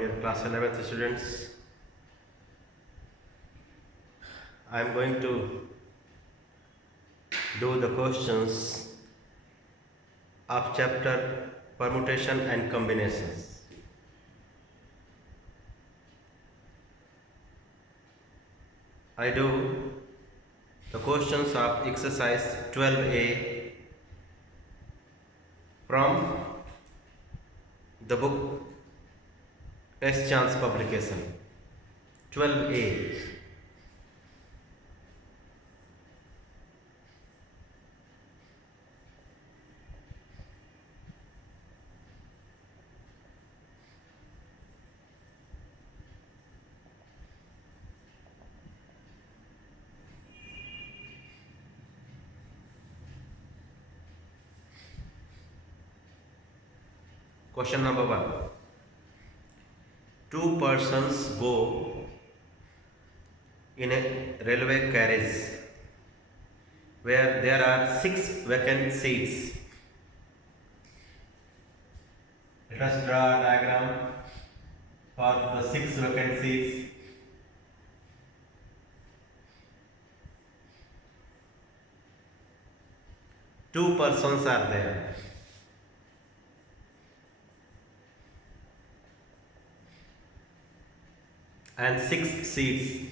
dear class 11th students. I am going to do the questions of chapter permutation and combinations. I do the questions of exercise 12A from the book S. Chance publication. 12A. Question number 1. Two persons go in a railway carriage where there are 6 vacant seats. Let us draw a diagram for the 6 vacant seats. Two persons are there. And 6 seats.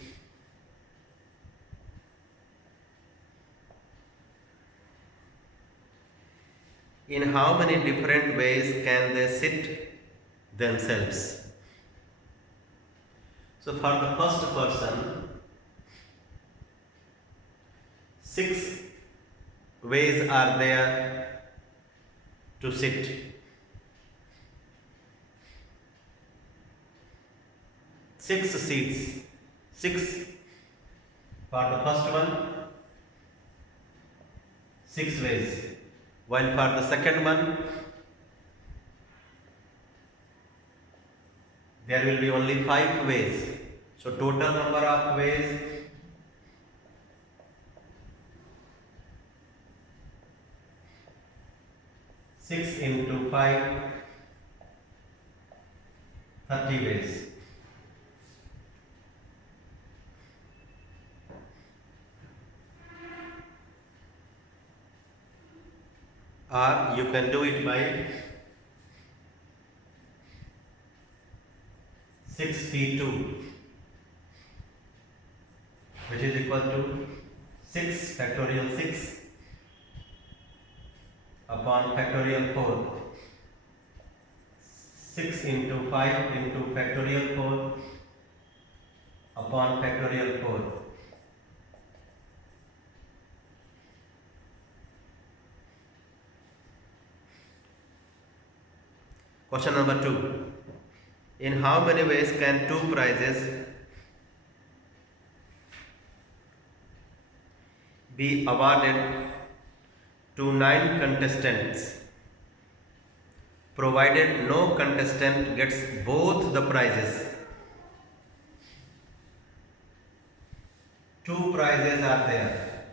In how many different ways can they sit themselves? So for the first person, 6 ways are there to sit. Six seats. 6 for the first one, 6 ways. While for the second one, there will be only 5 ways. So total number of ways six into 5, 30 ways. Or you can do it by 6p2, which is equal to 6 factorial 6 upon factorial 4. 6 into 5 into factorial 4 upon factorial 4. Question number 2. In how many ways can 2 prizes be awarded to 9 contestants, provided no contestant gets both the prizes? 2 prizes are there.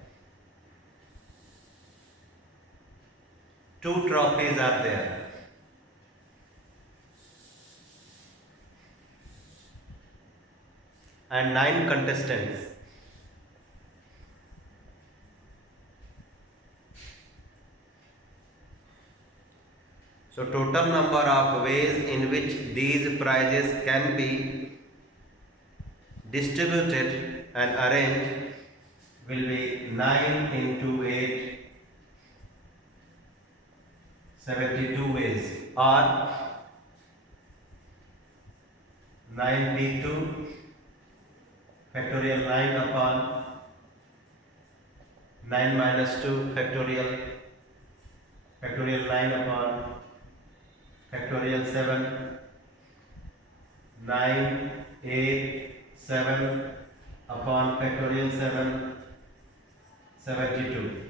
2 trophies are there. And 9 contestants. So total number of ways in which these prizes can be distributed and arranged will be 9 into 8, 72 ways, or 9p2 factorial 9 upon 9 minus 2 factorial 9 upon factorial 7, 9, 8, 7 upon factorial 7, 72.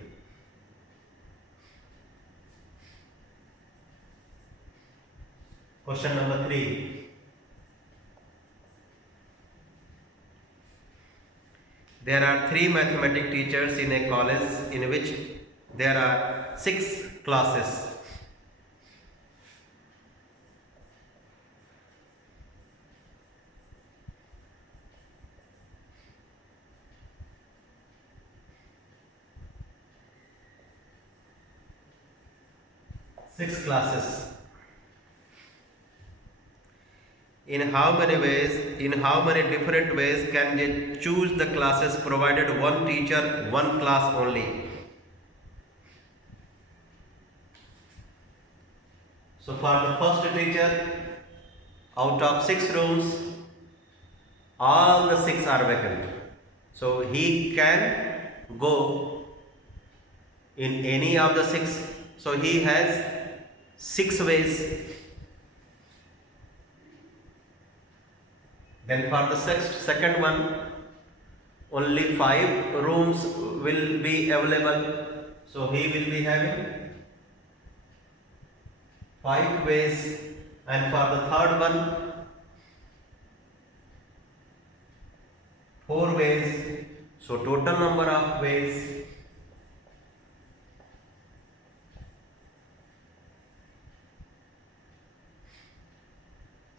Question number 3. There are 3 mathematics teachers in a college in which there are 6 classes. 6 classes. In how many different ways can they choose the classes provided one teacher, one class only? So for the first teacher, out of 6 rooms, all the 6 are vacant. So he can go in any of the 6. So he has 6 ways. Then for the second one, only 5 rooms will be available. So he will be having 5 ways. And for the third one, 4 ways. So total number of ways,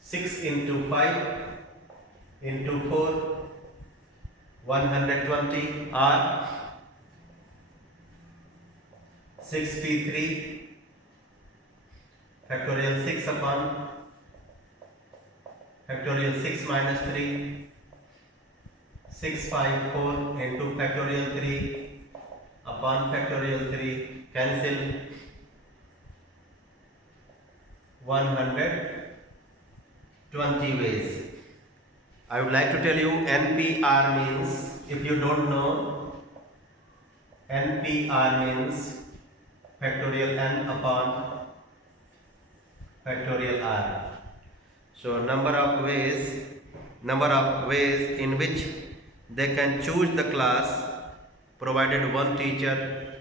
6 into 5 into 4, 120 or 6p3 factorial 6 upon factorial 6 minus 3, 654 into factorial 3 upon factorial 3, cancel, 120 ways. I would like to tell you NPR means, if you don't know, NPR means factorial n upon factorial r. So number of ways in which they can choose the class provided one teacher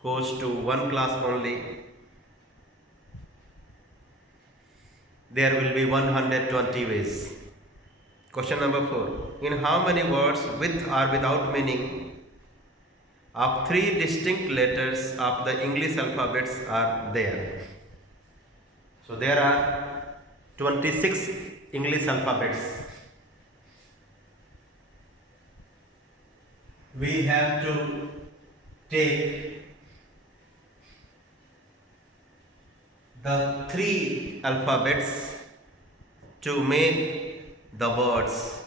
goes to one class only. There will be 120 ways. Question number 4. In how many words with or without meaning of 3 distinct letters of the English alphabets are there? So there are 26 English alphabets. We have to take the 3 alphabets to make the words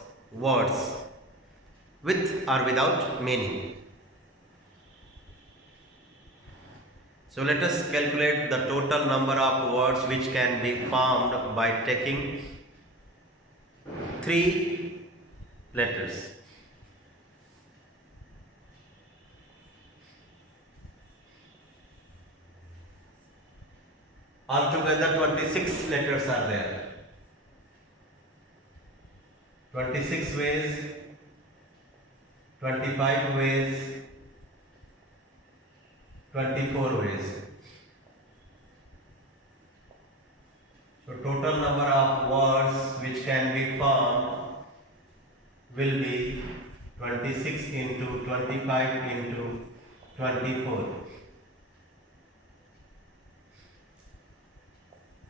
with or without meaning. So let us calculate the total number of words which can be formed by taking 3 letters. Altogether 26 letters are there. 26 ways, 25 ways, 24 ways. So total number of words which can be formed will be 26 into 25 into 24.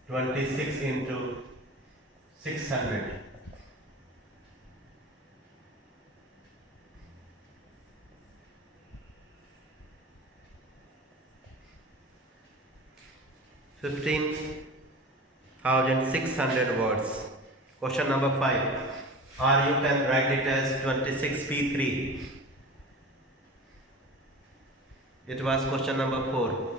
26 into 600. 15,600 words. Question number 5. Or you can write it as 26p3. It was question number 4.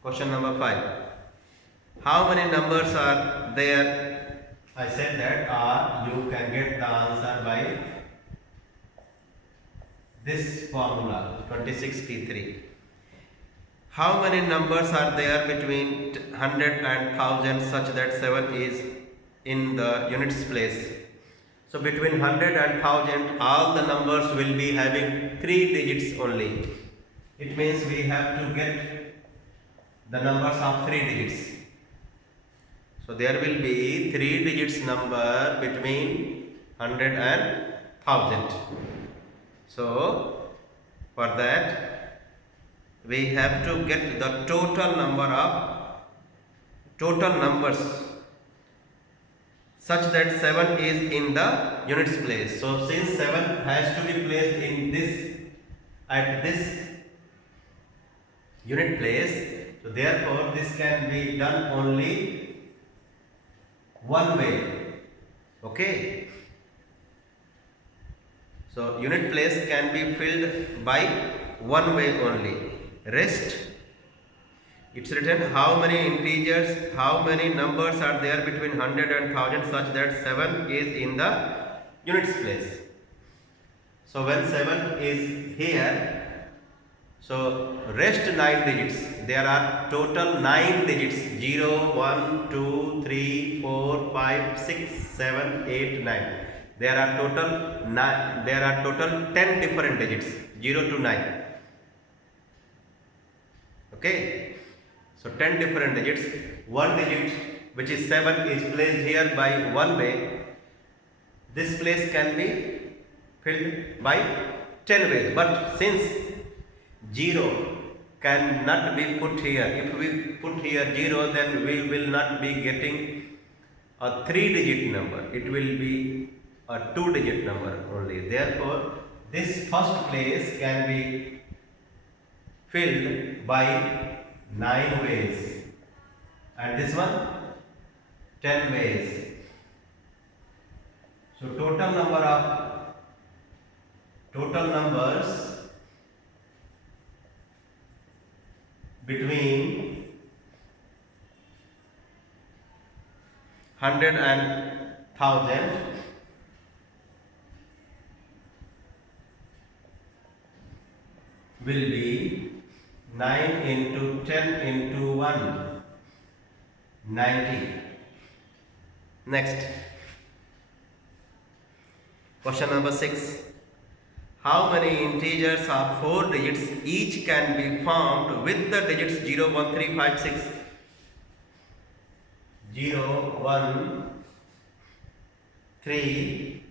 Question number 5. How many numbers are there? I said that, or you can get the answer by this formula, 26p3. How many numbers are there between 100 and 1000 such that 7 is in the units place? So between 100 and 1000, all the numbers will be having 3 digits only. It means we have to get the numbers of 3 digits. So there will be 3 digits number between 100 and 1000. So for that we have to get the total numbers such that 7 is in the units place. So since 7 has to be placed in this, at this unit place. So therefore this can be done only one way. Okay, so unit place can be filled by one way only. Rest, it's written how many integers, how many numbers are there between 100 and 1000 such that 7 is in the units place. So when 7 is here, so rest 9 digits. There are total 9 digits: 0, 1, 2, 3, 4, 5, 6, 7, 8, 9. There are total 9. There are total 10 different digits, 0 to 9. Okay, so 10 different digits. One digit, which is 7, is placed here by one way. This place can be filled by 10 ways, but since 0 cannot be put here, if we put here 0, then we will not be getting a 3-digit number. It will be a 2-digit number only. Therefore this first place can be filled by 9 ways, and this one 10 ways. So total numbers between 100 and 1000 will be 9 into 10 into 1, 90. Next, question number 6. How many integers of 4 digits each can be formed with the digits 0, 1, 3, 5, 6? 0, 1, 3,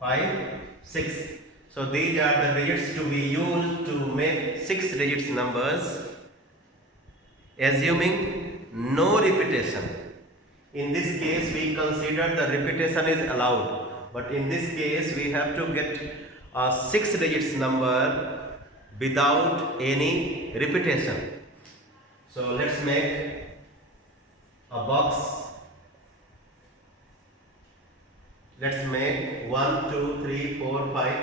5, 6. So these are the digits to be used to make 6 digits numbers, assuming no repetition. In this case we consider the repetition is allowed, but in this case we have to get a 6 digits number without any repetition. So let's make a box. Let's make 1, 2, 3, 4, 5,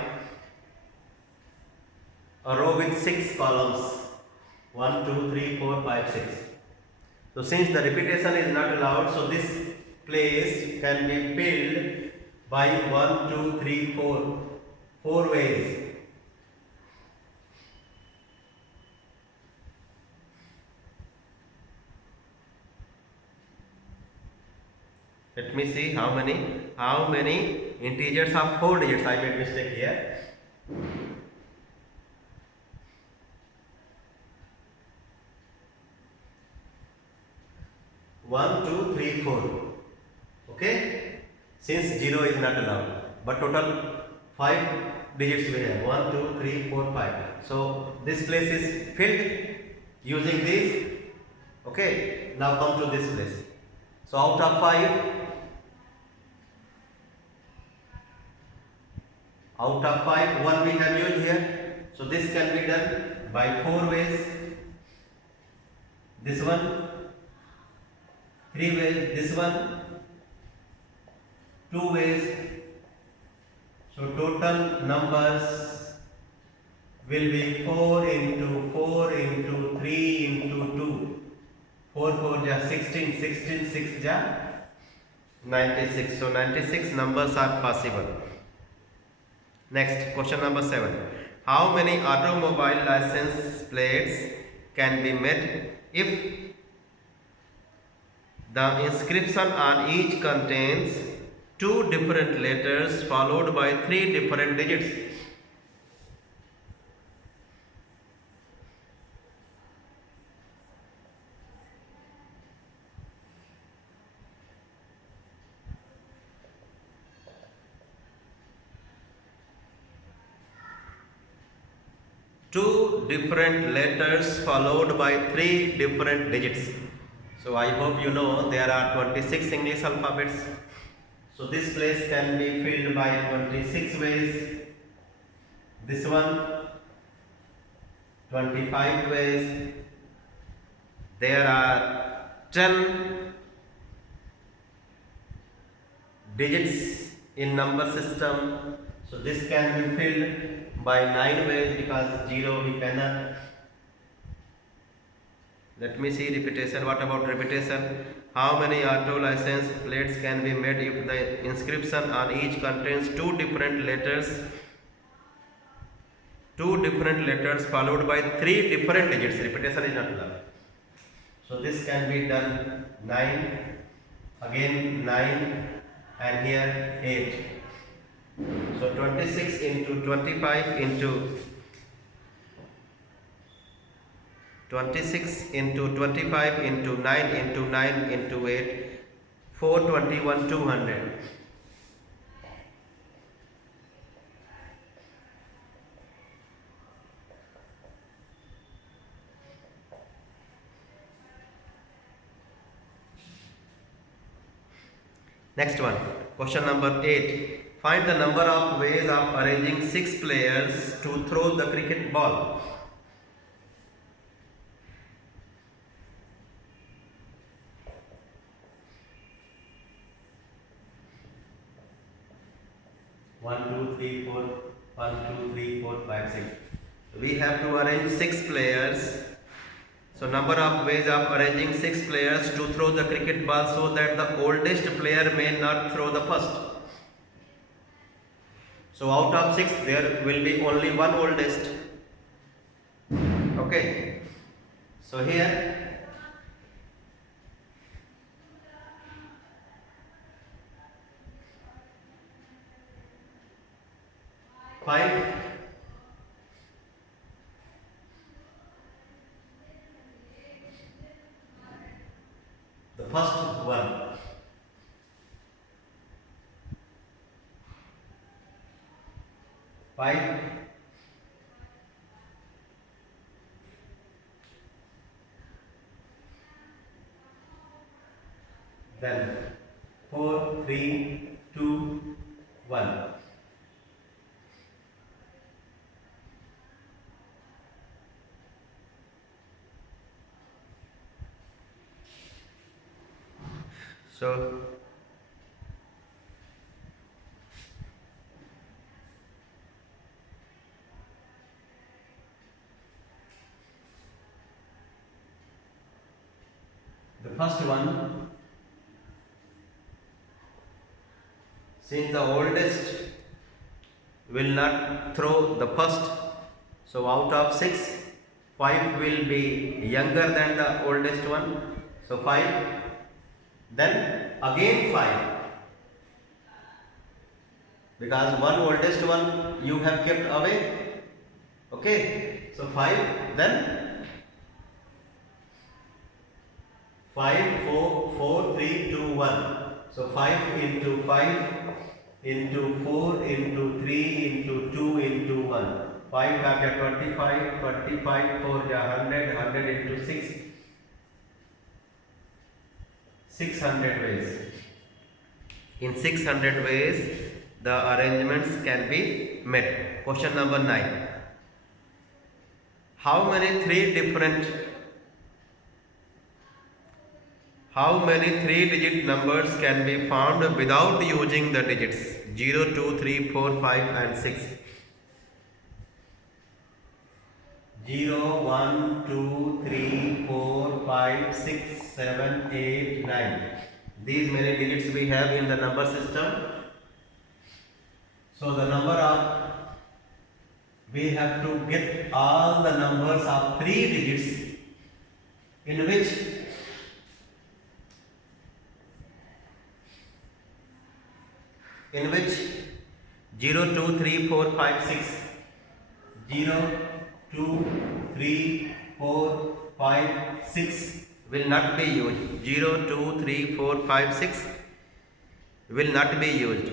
a row with 6 columns. 1, 2, 3, 4, 5, 6. So since the repetition is not allowed, so this place can be filled by 1, 2, 3, 4. 4 ways. Let me see how many integers of 4 digits. I made mistake here. 1, 2, 3, 4. Okay, since 0 is not allowed, but total 5 digits we have: 1, 2, 3, 4, 5. So this place is filled using this. Okay, now come to this place. So out of 5, one we have used here. So this can be done by 4 ways. This one 3 ways, this one 2 ways. So total numbers will be 4 into 4 into 3 into 2. 4 4 ja 16, 16 6 ja 96. So 96 numbers are possible. Next, question number 7. How many automobile license plates can be made if the inscription on each contains 2 different letters followed by 3 different digits? Two different letters followed by 3 different digits. So I hope you know there are 26 English alphabets. So this place can be filled by 26 ways. This one 25 ways. There are 10 digits in number system. So this can be filled by 9 ways because 0 we cannot. Let me see repetition. What about repetition? How many auto license plates can be made if the inscription on each contains two different letters followed by three different digits? Repetition is not allowed. So this can be done 9, again 9, and here 8. So 26 into 25 into 26 into 25 into 9 into 9 into 8, 421, 200. Next one, question number 8. Find the number of ways of arranging 6 players to throw the cricket ball. One, two, three, four. 1, 2, 3, 4, 5, 6. We have to arrange 6 players. So number of ways of arranging 6 players to throw the cricket ball so that the oldest player may not throw the first. So out of 6 there will be only one oldest. Okay. So here 5. The first one. 5. Then 4, 3, 2, 1. So the first one, since the oldest will not throw the first, so out of 6, 5 will be younger than the oldest one. So 5. Then again 5, because one oldest one you have kept away. Okay, so 5, then 5, 4, 4, 3, 2, 1. So 5 into 5 into 4 into 3 into 2 into 1. 5 after 25, 25, 4 100, 100 into 6, 600 ways. In 600 ways, the arrangements can be made. Question number 9. How many 3-digit numbers can be found without using the digits 0, 2, 3, 4, 5 and 6? 0, 1, 2, 3, 4, 5, 6, 7, 8, 9. These many digits we have in the number system. So the number of, we have to get all the numbers of 3 digits in which 0, 2, 3, 4, 5, 6, 0, 2, 3, 4, 5, 6 will not be used. 0, 2, 3, 4, 5, 6 will not be used.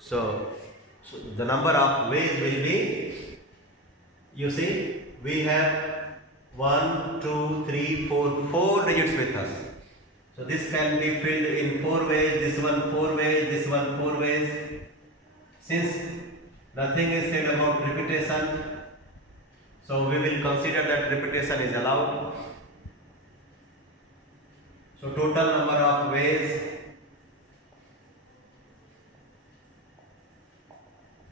So the number of ways will be, you see, we have 1, 2, 3, 4 digits with us. So this can be filled in 4 ways, this one 4 ways, this one 4 ways. Since nothing is said about repetition, So we will consider that repetition is allowed. So total number of ways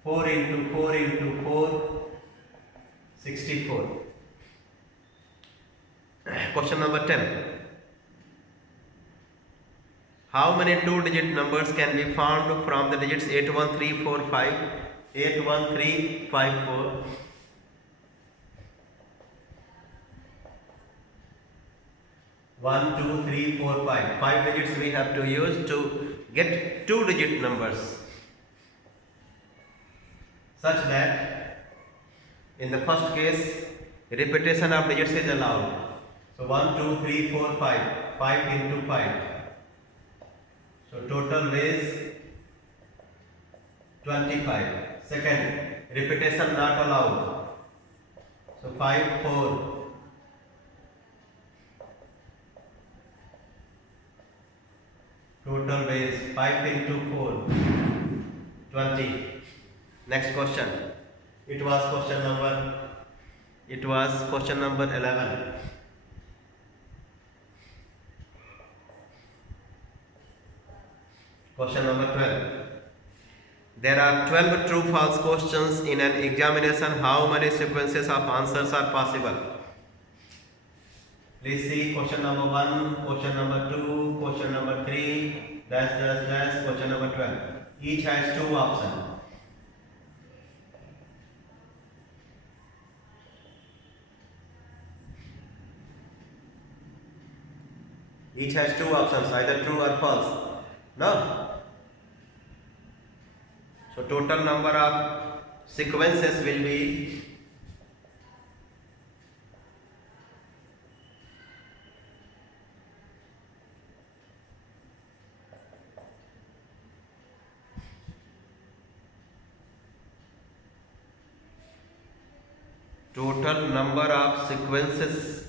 4 into 4 into 4 64. Question number 10. How many two-digit numbers can be found from the digits 81345, 81354, 1, 2, 3, 4, 5. 5 digits we have to use to get two-digit numbers, such that in the first case repetition of digits is allowed. So 1, 2, 3, 4, 5. 5 into 5. So total ways 25. Second, repetition not allowed. So 5, 4. Total ways 5 into 4, 20. Next question. It was question number 11. Question number 12. There are 12 true false questions in an examination. How many sequences of answers are possible? Please see question number 1, question number 2, question number 3, dash dash dash, question number 12. Each has two options. Each has two options, either true or false. No? So total number of sequences will be total number of sequences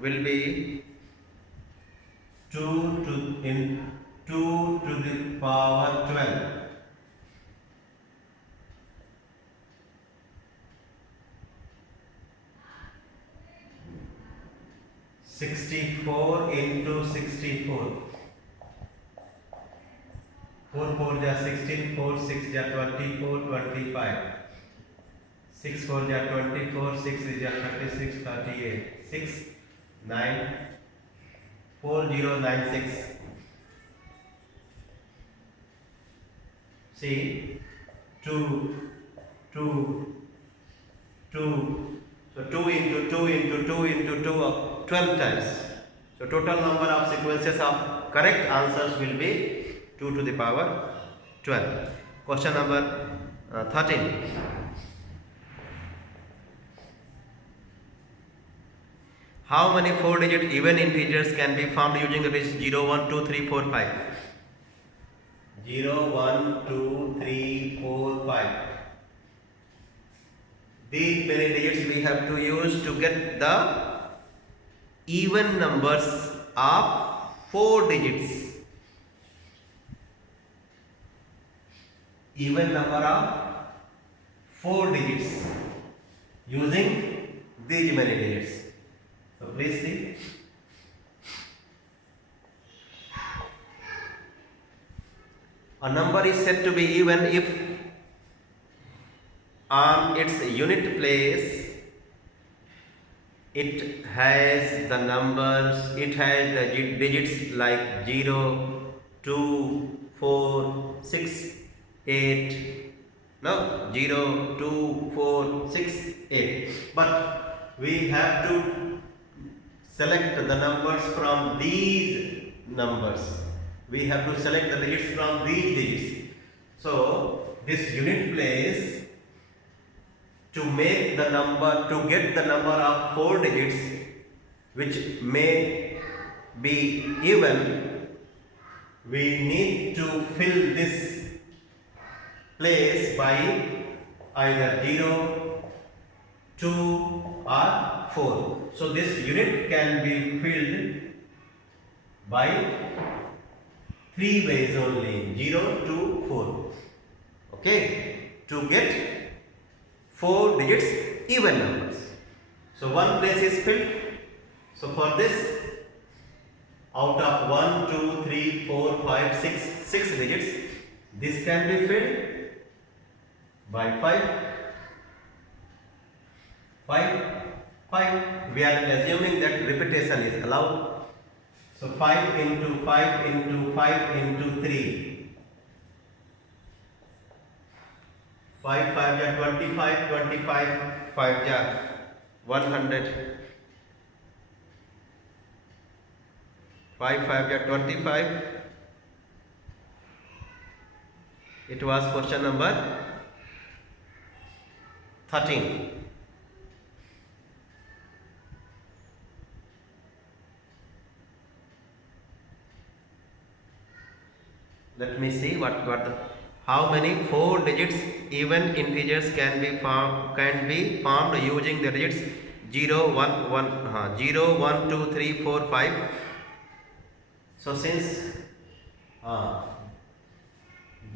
will be 2 to the power 12. (64 into 64). 4 4 ja 16, 4 6 ja 24, 25. 6 4 ja 24, 6 is ja 36, 38. 6 9 4096. See, 2 2 2. So 2 into 2 into 2 into 2 of 12 times. So total number of sequences of correct answers will be 2 to the power 12. Question number 13. How many 4-digit even integers can be found using the digits 0, 1, 2, 3, 4, 5? 0, 1, 2, 3, 4, 5. These many digits we have to use to get the even numbers of 4 digits. Even number of 4 digits using these many digits. So please see. A number is said to be even if on its unit place it has the digits like 0, 2, 4, 6, 8. No, 0, 2, 4, 6, 8. But we have to select the numbers from these numbers. We have to select the digits from these digits. So this unit place, to get the number of 4 digits which may be even, we need to fill this place by either 0, 2 or 4. So this unit can be filled by 3 ways only, 0 to 4. Okay, to get 4 digits even numbers. So one place is filled. So for this, out of 1, 2, 3, 4, 5, 6 digits, this can be filled by 5. 5, 5. We are assuming that repetition is allowed. So 5 into 5 into 5 into 3. 5 5 ja 25, 25 5 ja 100. 5 5 ja 25. It was question number 13. Let me see how many 4 digits even integers can be formed using the digits 0 1 1 0 1 2 3 4 5. So since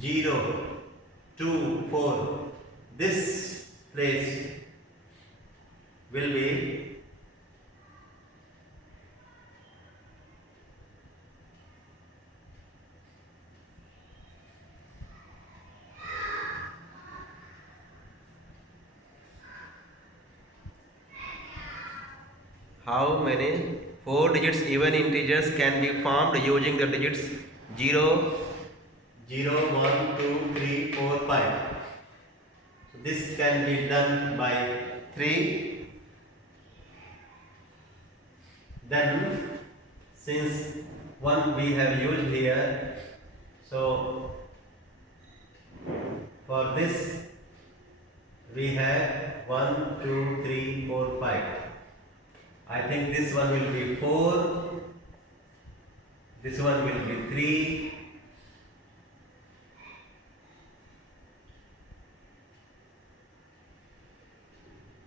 0 2 4, this place will be how many 4 digits even integers can be formed using the digits 0 0 1 2 3 4 5. So this can be done by 3. Then since 1 we have used here, so for this we have 1 2 3 4 5. I think this one will be 4, this one will be 3,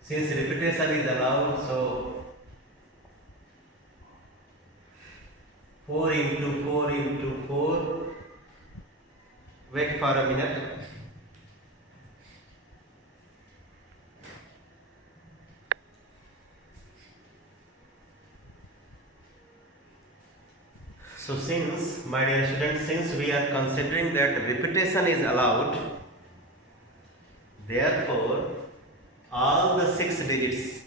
since repetition is allowed, so 4 into 4 into 4, wait for a minute. So since, my dear students, since we are considering that repetition is allowed, therefore all the 6 digits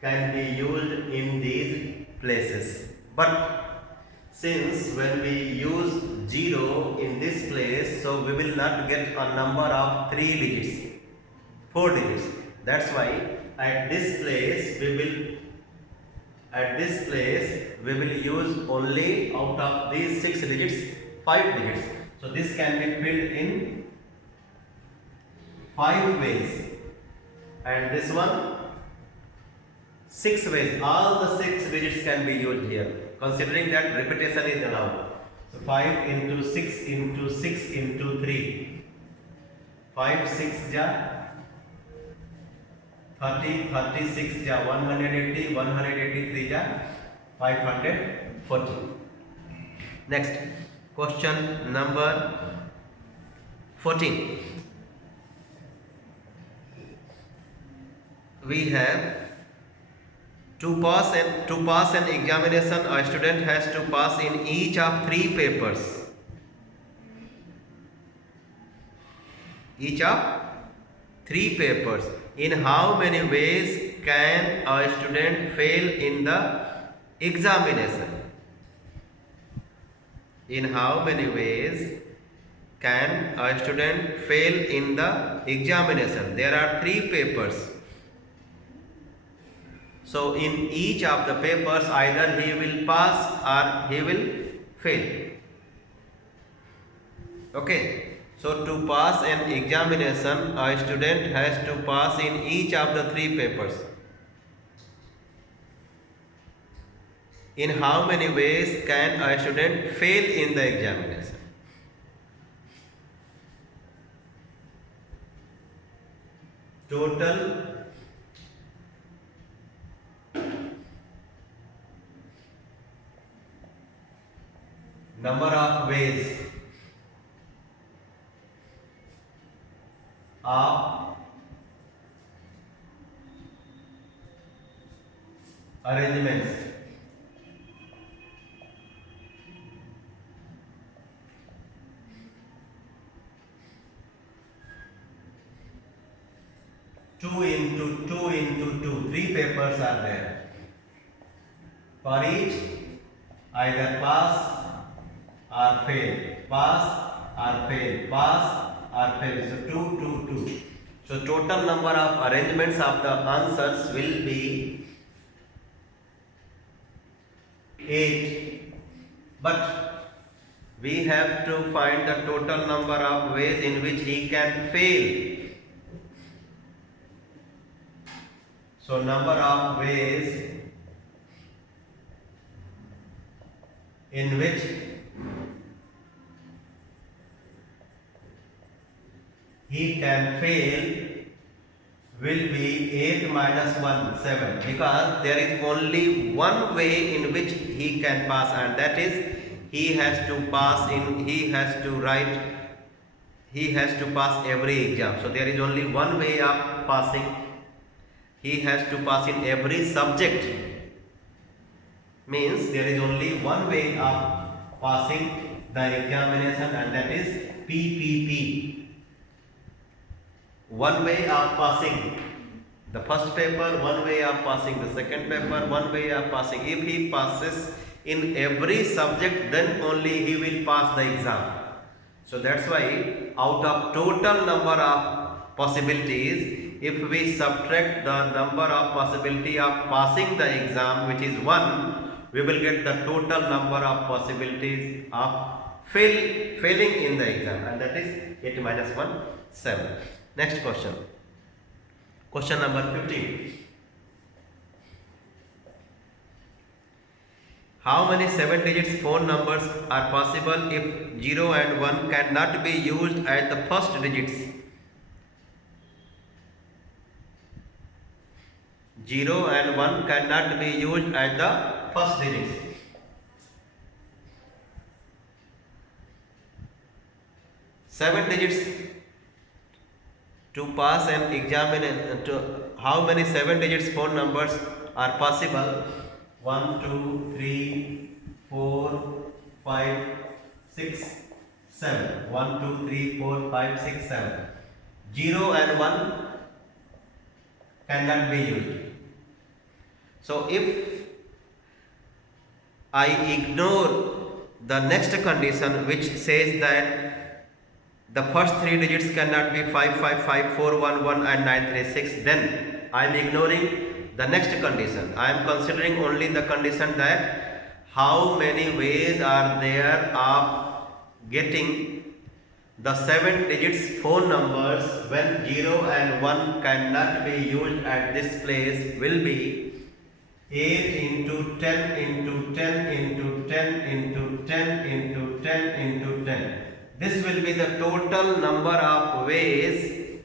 can be used in these places. But since when we use 0 in this place, so we will not get a number of 3 digits, 4 digits. That's why at this place we will use only out of these 6 digits 5 digits. So this can be filled in 5 ways, and this one 6 ways. All the 6 digits can be used here, considering that repetition is allowed. So 5 into 6 into 6 into 3, 5 6 ja 30, 36 ja 180, 183 ja 540. Next, question number 14. We have to pass an examination, a student has to pass in each of 3 papers. Each of 3 papers. In how many ways can a student fail in the examination? In how many ways can a student fail in the examination? There are 3 papers. So in each of the papers, either he will pass or he will fail. Okay. So to pass an examination, a student has to pass in each of the 3 papers. In how many ways can a student fail in the examination? Total number of ways of arrangements. Two into two. Three papers are there. For each, either pass or fail. Pass or fail. Pass or fail. So 2. So total number of arrangements of the answers will be 8. But we have to find the total number of ways in which he can fail. So number of ways in which he can fail will be 8 minus 1, 7, because there is only one way in which he can pass, and that is he has to pass every exam. So there is only one way of passing. He has to pass in every subject. Means there is only one way of passing the examination, and that is PPP. One way of passing the first paper, one way of passing the second paper, one way of passing. If he passes in every subject, then only he will pass the exam. So that's why out of total number of possibilities, if we subtract the number of possibility of passing the exam, which is 1, we will get the total number of possibilities of failing in the exam, and that is 8 minus 1, 7. Next question. Question number 15. How many 7 digits phone numbers are possible if 0 and 1 cannot be used as the first digits? 0 and 1 cannot be used as the first digits. Seven digits to pass an examination. How many 7 digits phone numbers are possible? 1, 2, 3, 4, 5, 6, 7. 1, 2, 3, 4, 5, 6, 7. 0 and 1 cannot be used. So if I ignore the next condition which says that the first 3 digits cannot be 555, 411 and 936, then I am ignoring the next condition. I am considering only the condition that how many ways are there of getting the 7 digits phone numbers when 0 and 1 cannot be used at this place will be 8 into 10 into 10 into 10 into 10 into 10 into 10. This will be the total number of ways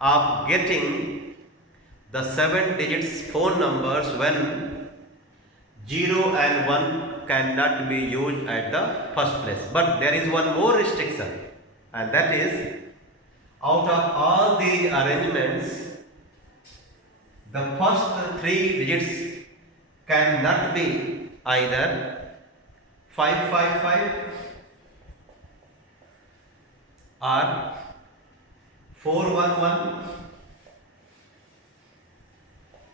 of getting the 7 digits phone numbers when 0 and 1 cannot be used at the first place. But there is one more restriction, and that is out of all these arrangements, the first 3 digits cannot be either 555 or 411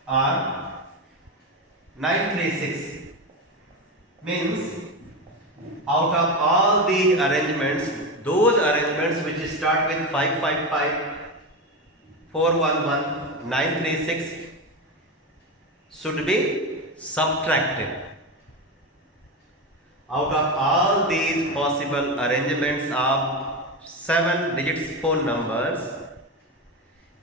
or 936. Means out of all these arrangements, those arrangements which start with 555, 411, 936 should be subtracted. Out of all these possible arrangements of 7 digits phone numbers,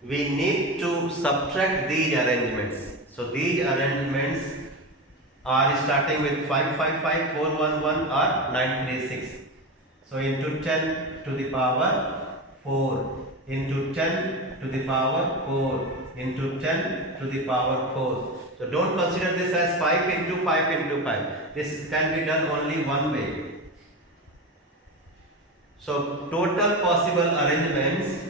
we need to subtract these arrangements. So these arrangements are starting with 555, 411 or 936. So into 10 to the power 4, into 10 to the power 4, into 10 to the power 4. So don't consider this as 5 into 5 into 5. This can be done only one way. So total possible arrangements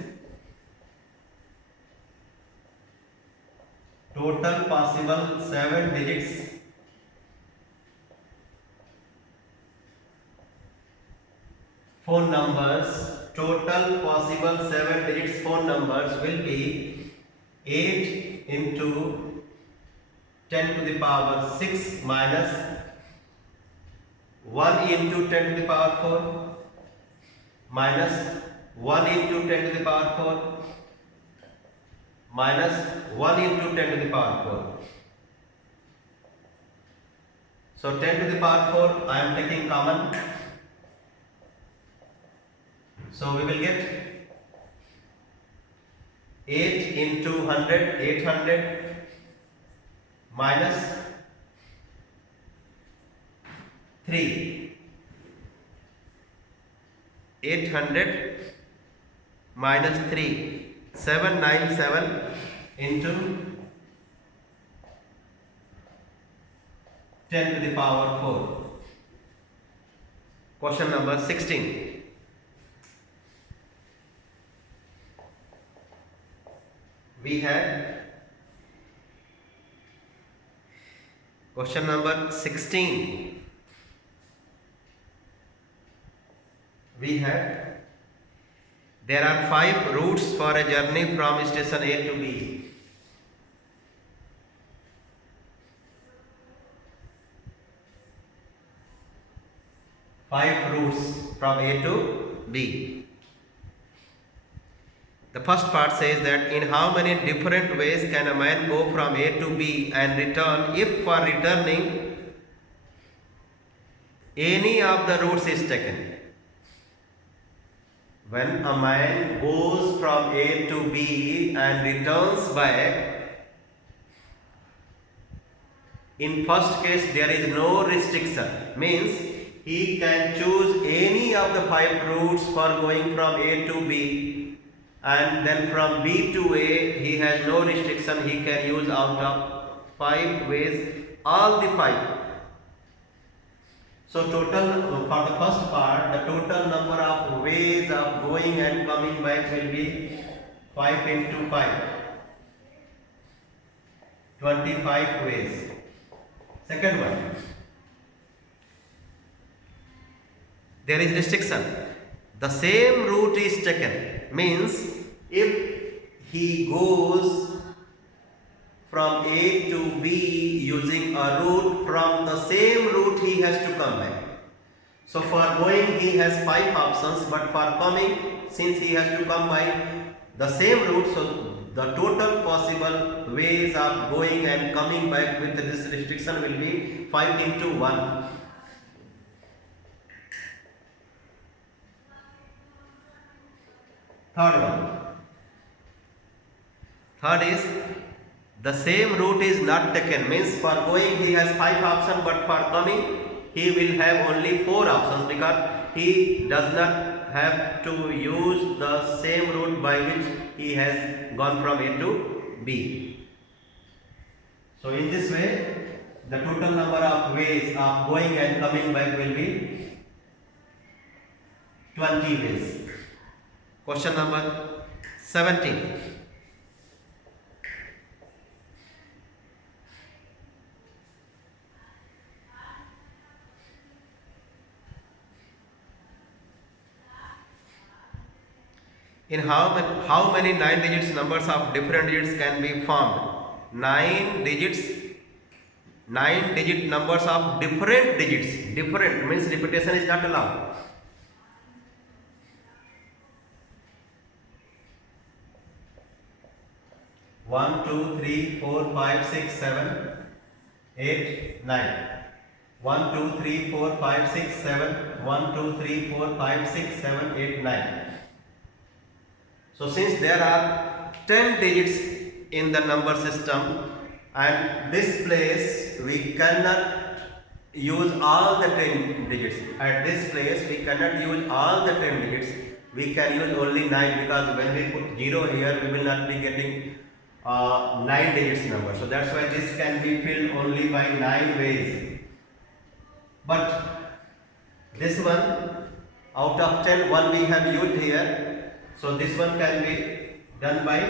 total possible 7 digits phone numbers, total possible 7 digits phone numbers will be 8 into 10 to the power 6 minus 1 into 10 to the power 4 minus 1 into 10 to the power 4 minus 1 into 10 to the power 4. So 10 to the power 4 I am taking common. So we will get 8 into 100, 800 minus 3. 800 minus 3. 797 into 10 to the power 4. Question number 16. We have question number 16. We have there are 5 routes for a journey from station A to B. Five routes from A to B. The first part says that in how many different ways can a man go from A to B and return if for returning any of the routes is taken. When a man goes from A to B and returns back, in first case there is no restriction, means he can choose any of the 5 routes for going from A to B, and then from B to A he has no restriction, he can use out of 5 ways all the 5. So total for the first part, the total number of ways of going and coming back will be 5 into 5, 25 ways. Second one, there is restriction. The same route is taken, means if he goes from A to B using a route, from the same route he has to come back. So for going he has 5 options, but for coming, since he has to come by the same route, so the total possible ways of going and coming back with this restriction will be 5 into 1. Third one. Third is the same route is not taken, means for going he has 5 options, but for coming he will have only 4 options, because he does not have to use the same route by which he has gone from A to B. So in this way the total number of ways of going and coming back will be 20 ways. Question number 17. In how many 9 digits numbers of different digits can be formed? 9 digit numbers of different digits. Different means repetition is not allowed. One, two, three, four, five, six, 7, 8, 9. 1, 2, 3, 4, 5, 6, 7. 1, 2, 3, 4, 5, 6, 7, 8, 9. So since there are 10 digits in the number system, and this place we cannot use all the 10 digits. At this place we cannot use all the 10 digits. We can use only 9, because when we put 0 here we will not be getting 9 digits number. So that's why this can be filled only by 9 ways. But this one, out of 10, one we have used here. So this one can be done by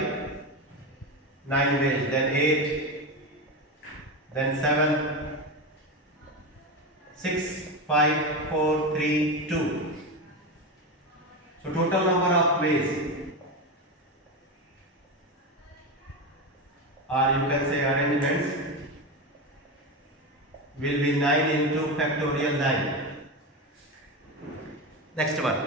9 ways. Then 8, then 7, 6, 5, 4, 3, 2. So total number of ways, or you can say arrangements, will be 9 into factorial 9. Next one.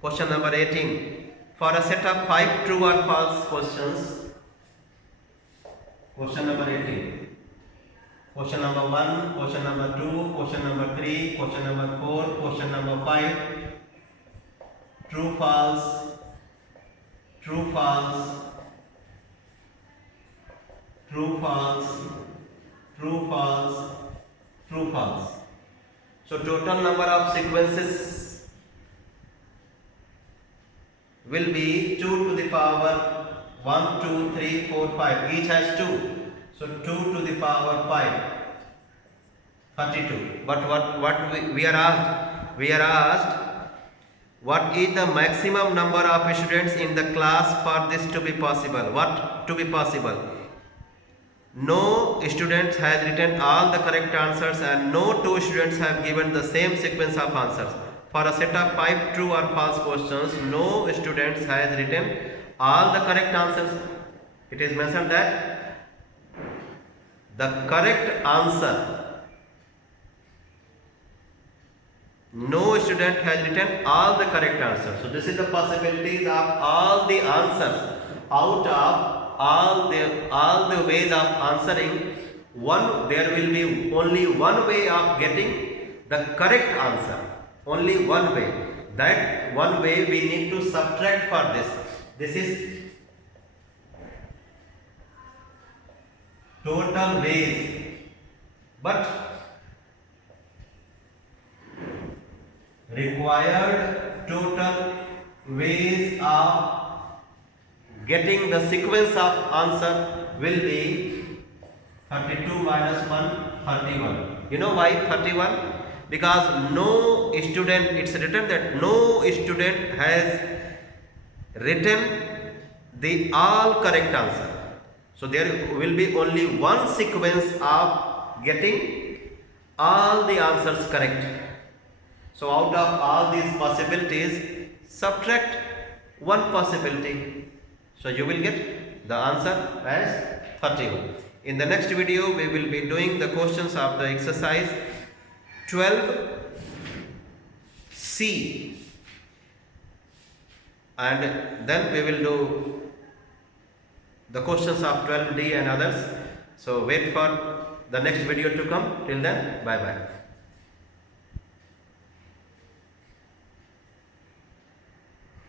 Question number 18. For a set of 5 true or false questions. Question number 18. Question number 1, question number 2, question number 3, question number 4, question number 5. True, false, true, false, true, false, true, false, true, false. So total number of sequences will be 2 to the power 1, 2, 3, 4, 5. Each has 2. So 2 to the power 5. 32. But what we are asked? We are asked, what is the maximum number of students in the class for this to be possible? What to be possible? No students has written all the correct answers and no two students have given the same sequence of answers. For a set of 5 true or false questions, no students has written all the correct answers. It is mentioned that the correct answer, no student has written all the correct answers. So this is the possibilities of all the answers. Out of all the ways of answering, there will be only one way of getting the correct answer. Only one way. That one way we need to subtract for this. This is total ways. But required total ways of getting the sequence of answer will be 32 minus 1, 31. You know why 31? Because no student, it's written that no student has written the all correct answer. So there will be only one sequence of getting all the answers correct. So out of all these possibilities, subtract one possibility. So you will get the answer as 31. In the next video, we will be doing the questions of the exercise 12C. And then we will do the questions of 12D and others. So wait for the next video to come. Till then, bye bye.